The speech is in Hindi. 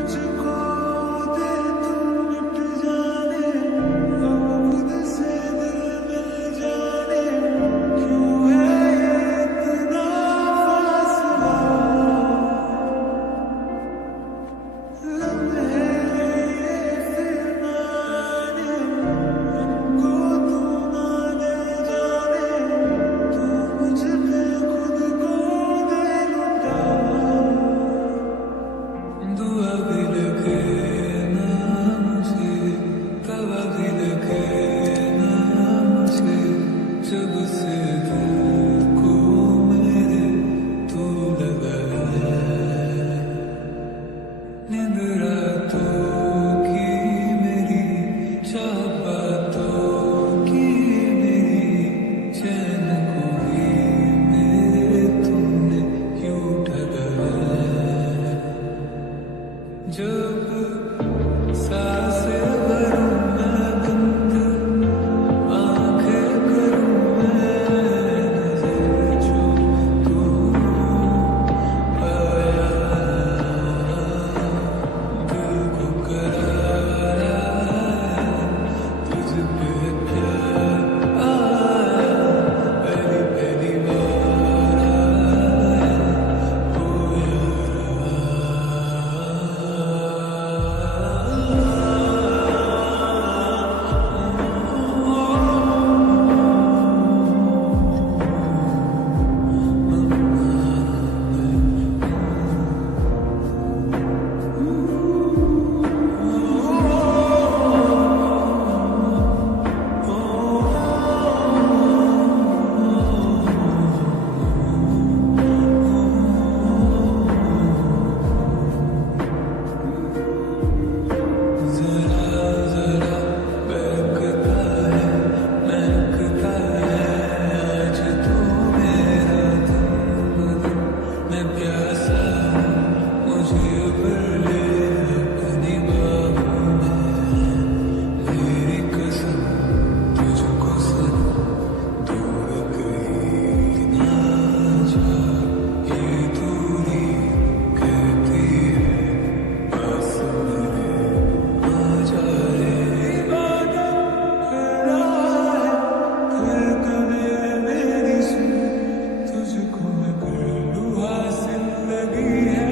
मुझको दे तू मिट जाने, अब खुद से दिल मिल जाने, क्यों है ये इतना फासला। लम्हे ये फिर ना आने, हमको तू ना ले जाने, तू मुझ पे खुद को दे लुटा। दुआ भी लगे ना मुझे, दवा भी लगे ना मुझे, जब से दिल को मेरे तू लगा है। नींद रातों की मेरी, चाह बातों की मेरी, चैन कोई मेरे तुमने क्यों ठगा है। जब सांसें भरूं मैं बंद, आंखें करूं मैं नजर, जो तू आया, दिल को करारा है, तुझ पे प्यार आया, पहली पहली बार आया, ओ जरा जरा बहकता है, महकता है आज तू मेरा दम बदम। मैं प्यासा हूँ, मुझे भर ले अपनी बाहों में, मेरी कसम तुझको सनम, दूर कहीं ना जा। ये दूरी कहती है पास मेरे आ जा रे। इबादत कर रहा है धड़कने मेरी, सुन तुझको मैं कर लूँ हासिल लगी है।